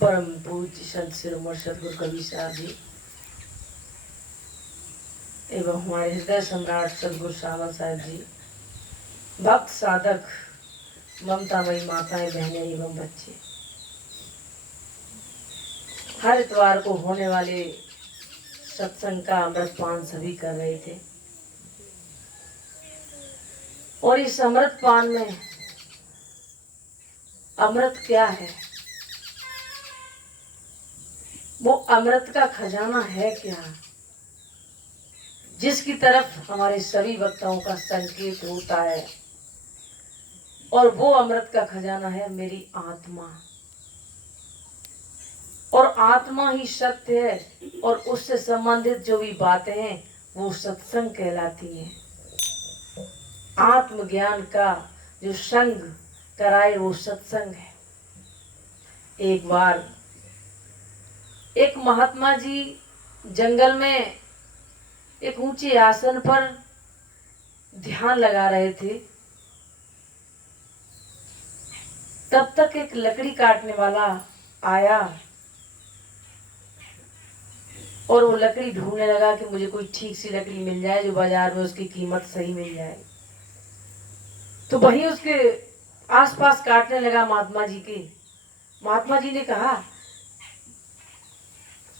परम पूज्य संत शिरोमणि सद्गुरु कबीर साहब जी एवं हमारे हृदय सम्राट सद्गुरु सावंत साहब जी, भक्त साधक, ममतामयी माताएं, बहनें एवं बच्चे, हर इतवार को होने वाले सत्संग का अमृतपान सभी कर रहे थे। और इस अमृतपान में अमृत क्या है, वो अमृत का खजाना है क्या, जिसकी तरफ हमारे सभी वक्ताओं का संकेत होता है। और वो अमृत का खजाना है मेरी आत्मा। और आत्मा ही सत्य है, और उससे संबंधित जो भी बातें हैं वो सत्संग कहलाती हैं। आत्मज्ञान का जो संग कराए वो सत्संग है। एक बार एक महात्मा जी जंगल में एक ऊंचे आसन पर ध्यान लगा रहे थे। तब तक एक लकड़ी काटने वाला आया और वो लकड़ी ढूंढने लगा कि मुझे कोई ठीक सी लकड़ी मिल जाए जो बाजार में उसकी कीमत सही मिल जाए। तो वहीं उसके आसपास काटने लगा महात्मा जी के। महात्मा जी ने कहा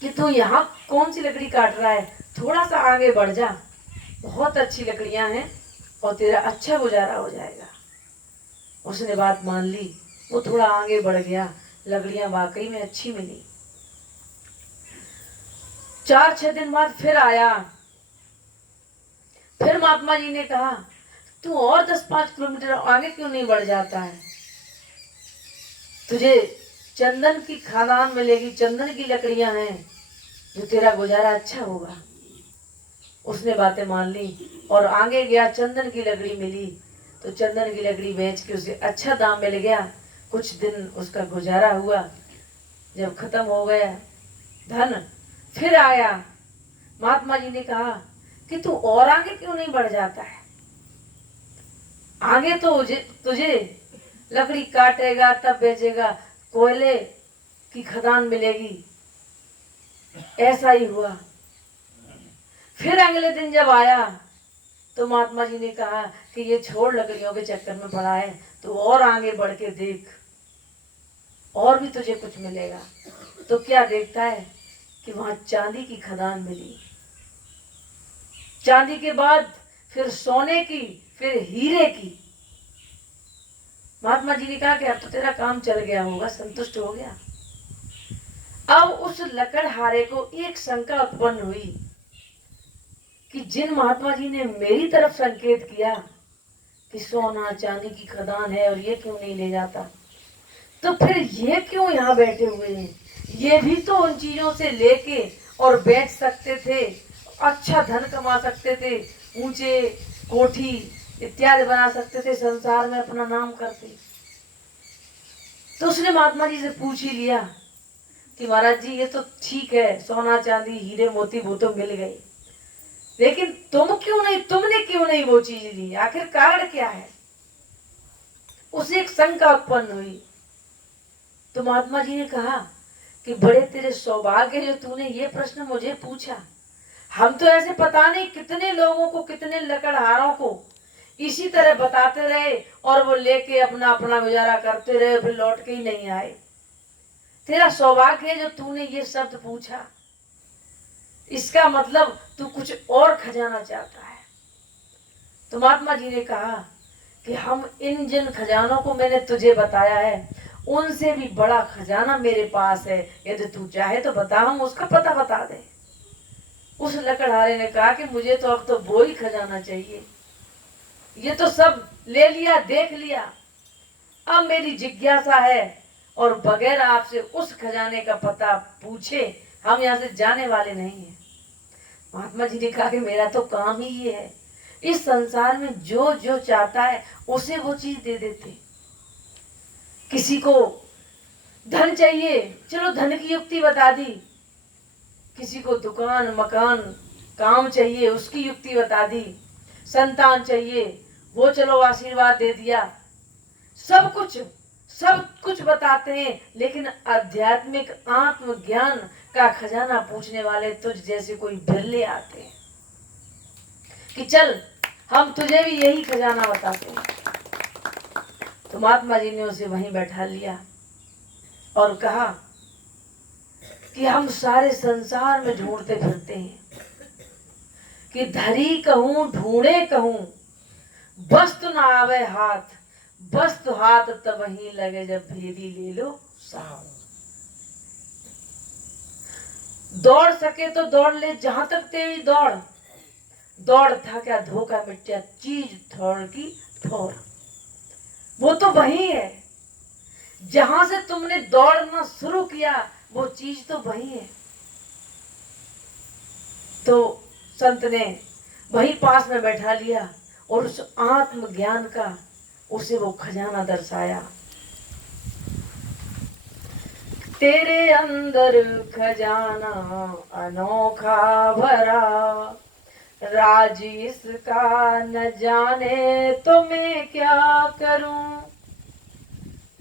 कि तू यहाँ कौन सी लकड़ी काट रहा है, थोड़ा सा आगे बढ़ जा, बहुत अच्छी लकड़ियां हैं और तेरा अच्छा गुजारा हो जाएगा। उसने बात मान ली, वो थोड़ा आगे बढ़ गया, लकड़ियां वाकई में अच्छी मिली। 4-6 दिन बाद फिर आया। फिर महात्मा जी ने कहा तू और 10-5 किलोमीटर आगे क्यों नहीं बढ़ जाता है, तुझे चंदन की खादान मिलेगी, चंदन की लकड़ियां हैं जो तेरा गुजारा अच्छा होगा। उसने बातें मान ली और आगे गया, चंदन की लकड़ी मिली तो चंदन की लकड़ी बेच के उसे अच्छा दाम मिल गया। कुछ दिन उसका गुजारा हुआ। जब खत्म हो गया धन, फिर आया। महात्मा जी ने कहा कि तू और आगे क्यों नहीं बढ़ जाता है, आगे तो तुझे लकड़ी काटेगा तब बेचेगा, कोयले की खदान मिलेगी। ऐसा ही हुआ। फिर अगले दिन जब आया तो महात्मा जी ने कहा कि ये छोड़, लकड़ियों के चक्कर में पड़ा है, तो और आगे बढ़ के देख, और भी तुझे कुछ मिलेगा। तो क्या देखता है कि वहां चांदी की खदान मिली। चांदी के बाद फिर सोने की, फिर हीरे की। महात्मा जी ने कहा कि अब तो तेरा काम चल गया होगा, संतुष्ट हो गया। अब उस लकड़हारे को एक शंका उत्पन्न हुई कि जिन महात्मा जी ने मेरी तरफ संकेत किया कि सोना चांदी की खदान है और ये क्यों नहीं ले जाता, तो फिर ये क्यों यहाँ बैठे हुए हैं। ये भी तो उन चीजों से लेके और बेच सकते थे, अच्छा धन कमा सकते थे, ऊंचे कोठी इत्यादि बना सकते थे, संसार में अपना नाम करते। तो उसने महात्मा जी से पूछ ही लिया कि महाराज जी ये तो ठीक है, सोना चांदी हीरे मोती वो तो मिल गई, लेकिन तुमने क्यों नहीं वो चीज ली, आखिर कारण क्या है। उसे एक शंका उत्पन्न हुई। तो महात्मा जी ने कहा कि बड़े तेरे सौभाग्य जो तूने ये प्रश्न मुझे पूछा। हम तो ऐसे पता नहीं कितने लोगों को, कितने लकड़हारों को इसी तरह बताते रहे और वो लेके अपना अपना गुजारा करते रहे, फिर लौट के ही नहीं आए। तेरा सौभाग्य है जो तूने ये शब्द पूछा, इसका मतलब तू कुछ और खजाना चाहता है। तो महात्मा जी ने कहा कि हम इन जिन खजानों को मैंने तुझे बताया है उनसे भी बड़ा खजाना मेरे पास है, यदि तू चाहे तो बता, हम उसका पता बता दे। उस लकड़हारे ने कहा कि मुझे तो अब तो वो ही खजाना चाहिए, ये तो सब ले लिया, देख लिया, अब मेरी जिज्ञासा है और बगैर आपसे उस खजाने का पता पूछे हम यहाँ से जाने वाले नहीं हैं। महात्मा जी ने कहा कि मेरा तो काम ही ये है, इस संसार में जो जो चाहता है उसे वो चीज दे देते। किसी को धन चाहिए, चलो धन की युक्ति बता दी। किसी को दुकान मकान काम चाहिए, उसकी युक्ति बता दी। संतान चाहिए, वो चलो आशीर्वाद दे दिया, सब कुछ बताते हैं, लेकिन आध्यात्मिक आत्मज्ञान का खजाना पूछने वाले तुझ जैसे कोई बिरले आते हैं कि चल हम तुझे भी यही खजाना बताते हैं। तो महात्मा जी ने उसे वहीं बैठा लिया और कहा कि हम सारे संसार में ढूंढते फिरते हैं कि धरी कहूं ढूंढे कहूं, वस्तु ना आवे हाथ, वस्तु हाथ तब वहीं लगे जब भेदी ले लो साहब। दौड़ सके तो दौड़ ले जहां तक तेरी दौड़, दौड़ था क्या धोखा मिट्टिया, चीज थोड़ की थोड़। वो तो वही है जहां से तुमने दौड़ना शुरू किया, वो चीज तो वही है। तो संत ने वही पास में बैठा लिया और उस आत्मज्ञान का उसे वो खजाना दर्शाया। तेरे अंदर खजाना अनोखा भरा, राज इसका न जाने तो मैं क्या करूं।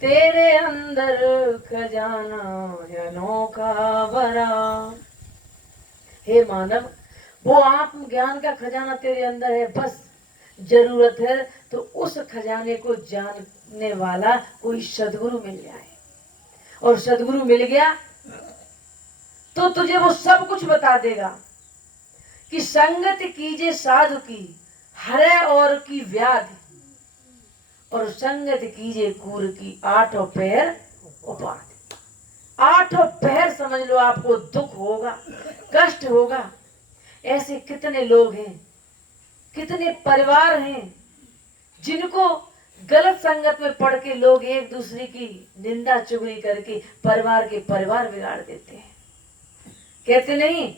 तेरे अंदर खजाना अनोखा भरा। हे मानव, वो आत्मज्ञान का खजाना तेरे अंदर है, बस जरूरत है तो उस खजाने को जानने वाला कोई सदगुरु मिल जाए। और सदगुरु मिल गया तो तुझे वो सब कुछ बता देगा कि संगत कीजिए साधु की, हरे और की व्याधि, और संगत कीजिए कूर की, आठों पैर उपाधि। आठों पैर समझ लो आपको दुख होगा, कष्ट होगा। ऐसे कितने लोग हैं, कितने परिवार हैं जिनको गलत संगत में पड़ के लोग एक दूसरे की निंदा चुगली करके परिवार के परिवार बिगाड़ देते हैं। कहते नहीं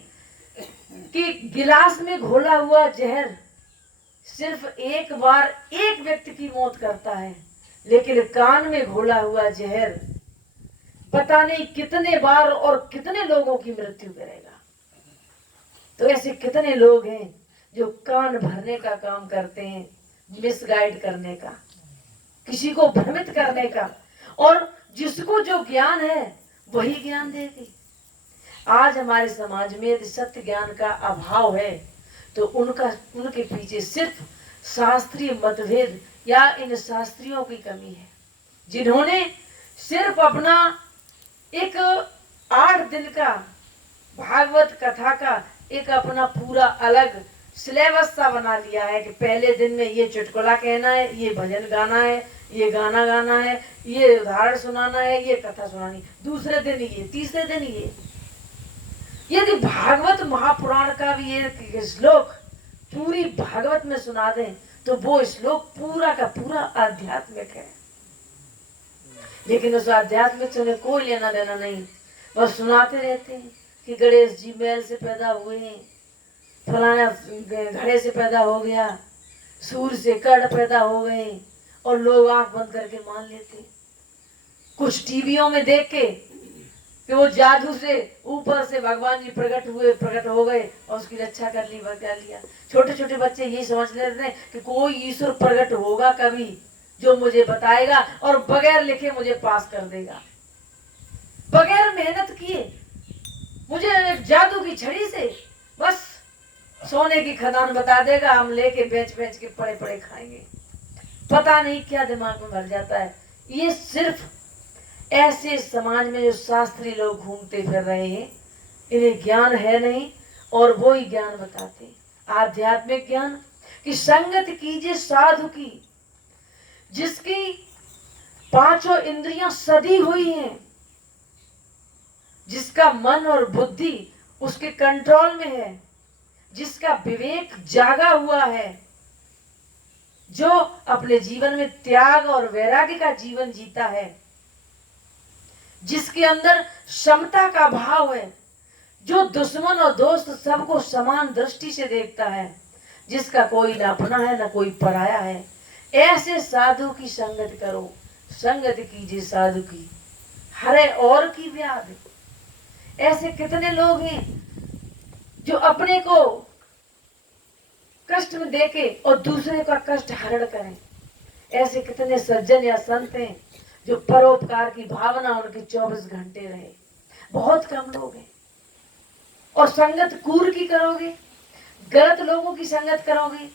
कि गिलास में घोला हुआ जहर सिर्फ एक बार एक व्यक्ति की मौत करता है, लेकिन कान में घोला हुआ जहर पता नहीं कितने बार और कितने लोगों की मृत्यु करेगा। तो ऐसे कितने लोग हैं जो कान भरने का काम करते हैं, मिसगाइड करने का, किसी को भ्रमित करने का, और जिसको जो ज्ञान है वही ज्ञान देगी। आज हमारे समाज में यदि सत्य ज्ञान का अभाव है तो उनके पीछे सिर्फ शास्त्रीय मतभेद या इन शास्त्रियों की कमी है, जिन्होंने सिर्फ अपना एक 8 दिन का भागवत कथा का एक अपना पूरा अलग सिलेबस सा बना लिया है कि पहले दिन में ये चुटकुला कहना है, ये भजन गाना है, ये गाना गाना है, ये उदाहरण सुनाना है, ये कथा सुनानी, दूसरे दिन ये, तीसरे दिन ये। यदि भागवत महापुराण का भी एक श्लोक पूरी भागवत में सुना दें तो वो श्लोक पूरा का पूरा आध्यात्मिक है, लेकिन उस आध्यात्मिक से उन्हें कोई लेना देना नहीं। बस सुनाते रहते हैं कि गणेश जी महल से पैदा हुए हैं, फलाना घड़े से पैदा हो गया, सूर्य से कर्ण पैदा हो गए, और लोग आंख बंद करके मान लेते। कुछ टीवियों में देख के कि वो जादू से ऊपर से भगवान जी प्रकट हो गए और उसकी रक्षा कर ली, बचा लिया। छोटे छोटे बच्चे ये समझ लेते हैं कि कोई ईश्वर प्रकट होगा कभी जो मुझे बताएगा और बगैर लिखे मुझे पास कर देगा, बगैर मेहनत किए मुझे एक जादू की छड़ी से बस सोने की खदान बता देगा, हम लेके बेच बेच के पड़े पड़े खाएंगे। पता नहीं क्या दिमाग में भर जाता है। ये सिर्फ ऐसे समाज में जो शास्त्री लोग घूमते फिर रहे हैं, इन्हें ज्ञान है नहीं और वो ही ज्ञान बताते, आध्यात्मिक ज्ञान कि संगत कीजिए साधु की, जिसकी 5 इंद्रियां सदी हुई हैं, जिसका मन और बुद्धि उसके कंट्रोल में है, जिसका विवेक जागा हुआ है, जो अपने जीवन में त्याग और वैराग्य का जीवन जीता है, जिसके अंदर समता का भाव है, जो दुश्मन और दोस्त सबको समान दृष्टि से देखता है, जिसका कोई ना अपना है ना कोई पराया है, ऐसे साधु की संगत करो। संगत कीजिए साधु की, हरे और की व्याधि। ऐसे कितने लोग हैं जो अपने को कष्ट में देके और दूसरे का कष्ट हरण करें। ऐसे कितने सज्जन या संत हैं जो परोपकार की भावना उनकी 24 घंटे रहे। बहुत कम लोग हैं। और संगत कूर की करोगे, गलत लोगों की संगत करोगे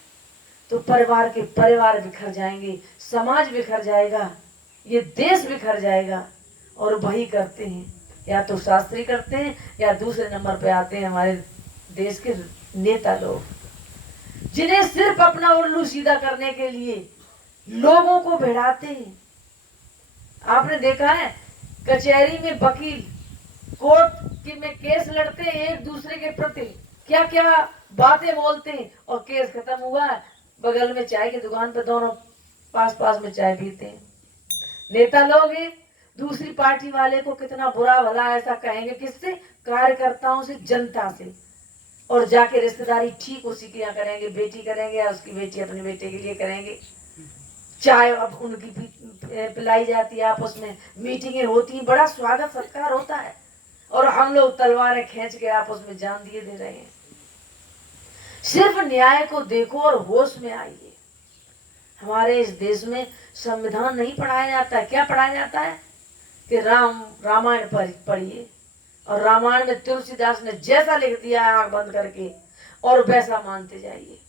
तो परिवार बिखर जाएंगे, समाज बिखर जाएगा, ये देश बिखर जाएगा। और वही करते हैं, या तो शास्त्री करते हैं या दूसरे नंबर पे आते हैं हमारे देश के नेता लोग, जिन्हें सिर्फ अपना उल्लू सीधा करने के लिए लोगों को भिड़ाते हैं। आपने देखा है कचहरी में वकील कोर्ट में केस लड़ते हैं एक दूसरे के प्रति, क्या क्या बातें बोलते हैं, और केस खत्म हुआ, बगल में चाय की दुकान पे दोनों पास पास में चाय पीते हैं। नेता लोग हैं, दूसरी पार्टी वाले को कितना बुरा भला ऐसा कहेंगे, किससे? कार्यकर्ताओं से, जनता से। और जाके रिश्तेदारी ठीक उसी के यहाँ करेंगे, बेटी करेंगे या उसकी बेटी अपने बेटे के लिए करेंगे। चाय अब उनकी पिलाई जाती है, आपस में मीटिंगें होती हैं, बड़ा स्वागत सत्कार होता है, और हम लोग तलवारें खींच के आपस में जान दिए दे रहे हैं। सिर्फ न्याय को देखो और होश में आइए। हमारे इस देश में संविधान नहीं पढ़ाया जाता है। क्या पढ़ाया जाता है कि रामायण पढ़िए, और रामायण में तुलसीदास ने जैसा लिख दिया है आंख बंद करके और वैसा मानते जाइए।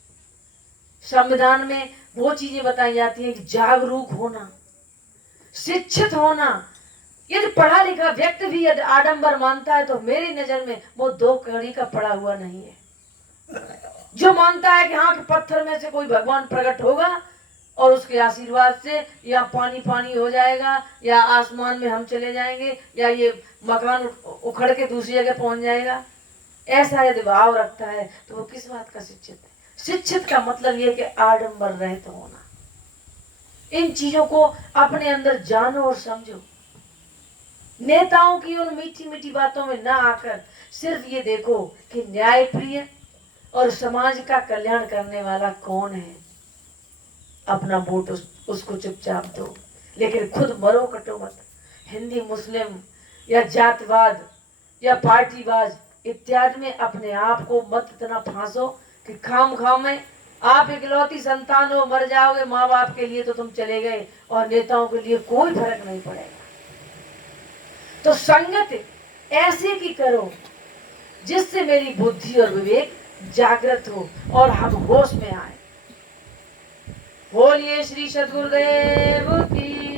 संविधान में वो चीजें बताई जाती हैं कि जागरूक होना, शिक्षित होना। यदि पढ़ा लिखा व्यक्ति भी यदि आडंबर मानता है तो मेरी नजर में वो 2 कड़ी का पढ़ा हुआ नहीं है। जो मानता है कि हाँ कि पत्थर में से कोई भगवान प्रकट होगा और उसके आशीर्वाद से या पानी पानी हो जाएगा, या आसमान में हम चले जाएंगे, या ये मकान उखड़ के दूसरी जगह पहुंच जाएगा, ऐसा यदि भाव रखता है तो वो किस बात का शिक्षित है? शिक्षित का मतलब ये कि आडंबर रहित होना। इन चीजों को अपने अंदर जानो और समझो। नेताओं की उन मीठी मीठी बातों में ना आकर सिर्फ ये देखो कि न्यायप्रिय और समाज का कल्याण करने वाला कौन है। अपना वोट उसको चुपचाप दो, लेकिन खुद मरो कटो मत। हिंदी मुस्लिम या जातिवाद या पार्टीवाद इत्यादि में अपने आप को मत इतना फांसो कि खाम में आप इकलौती संतान हो, मर जाओगे माँ बाप के लिए तो तुम चले गए, और नेताओं के लिए कोई फर्क नहीं पड़ेगा। तो संगत ऐसे की करो जिससे मेरी बुद्धि और विवेक जागृत हो और हम होश में आए। बोलिए श्री सद्गुरुदेव की।